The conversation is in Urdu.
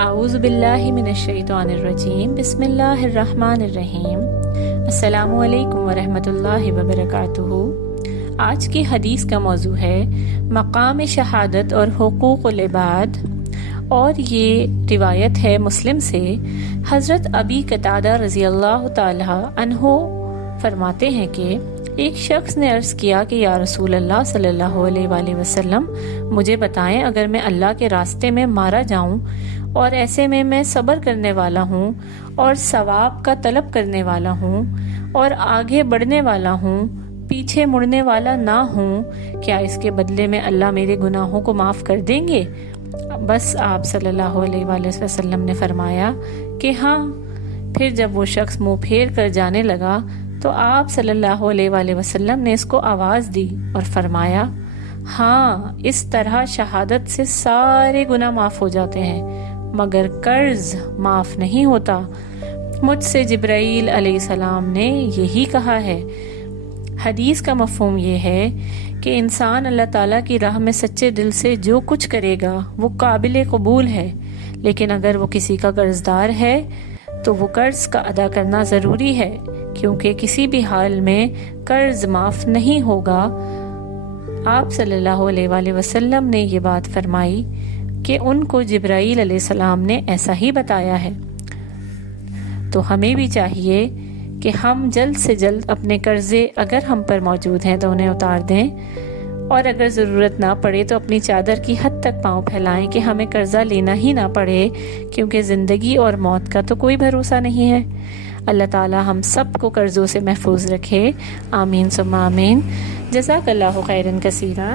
اعوذ باللہ من الشیطان الرجیم بسم اللہ الرحمن الرحیم السلام علیکم ورحمۃ اللہ وبرکاتہ۔ آج کی حدیث کا موضوع ہے مقام شہادت اور حقوق العباد، اور یہ روایت ہے مسلم سے۔ حضرت ابی قتادہ رضی اللہ تعالی عنہ فرماتے ہیں کہ ایک شخص نے عرض کیا کہ یا رسول اللہ صلی اللہ علیہ وآلہ وسلم، مجھے بتائیں اگر میں اللہ کے راستے میں مارا جاؤں اور ایسے میں صبر کرنے والا ہوں اور ثواب کا طلب کرنے والا ہوں اور آگے بڑھنے والا ہوں، پیچھے مڑنے والا نہ ہوں، کیا اس کے بدلے میں اللہ میرے گناہوں کو معاف کر دیں گے؟ بس آپ صلی اللہ علیہ وآلہ وسلم نے فرمایا کہ ہاں۔ پھر جب وہ شخص منہ پھیر کر جانے لگا تو آپ صلی اللہ علیہ وآلہ وسلم نے اس کو آواز دی اور فرمایا، ہاں، اس طرح شہادت سے سارے گناہ معاف ہو جاتے ہیں مگر قرض معاف نہیں ہوتا۔ مجھ سے جبرائیل علیہ السلام نے یہی کہا ہے۔ حدیث کا مفہوم یہ ہے کہ انسان اللہ تعالیٰ کی راہ میں سچے دل سے جو کچھ کرے گا وہ قابل قبول ہے، لیکن اگر وہ کسی کا قرض دار ہے تو وہ قرض کا ادا کرنا ضروری ہے، کیونکہ کسی بھی حال میں قرض معاف نہیں ہوگا۔ آپ صلی اللہ علیہ وآلہ وسلم نے یہ بات فرمائی کہ ان کو جبرائیل علیہ السلام نے ایسا ہی بتایا ہے، تو ہمیں بھی چاہیے کہ ہم جلد سے جلد اپنے قرضے اگر ہم پر موجود ہیں تو انہیں اتار دیں، اور اگر ضرورت نہ پڑے تو اپنی چادر کی حد تک پاؤں پھیلائیں کہ ہمیں قرضہ لینا ہی نہ پڑے، کیونکہ زندگی اور موت کا تو کوئی بھروسہ نہیں ہے۔ اللہ تعالی ہم سب کو قرضوں سے محفوظ رکھے، آمین ثم آمین۔ جزاک اللہ خیرا کثیرا۔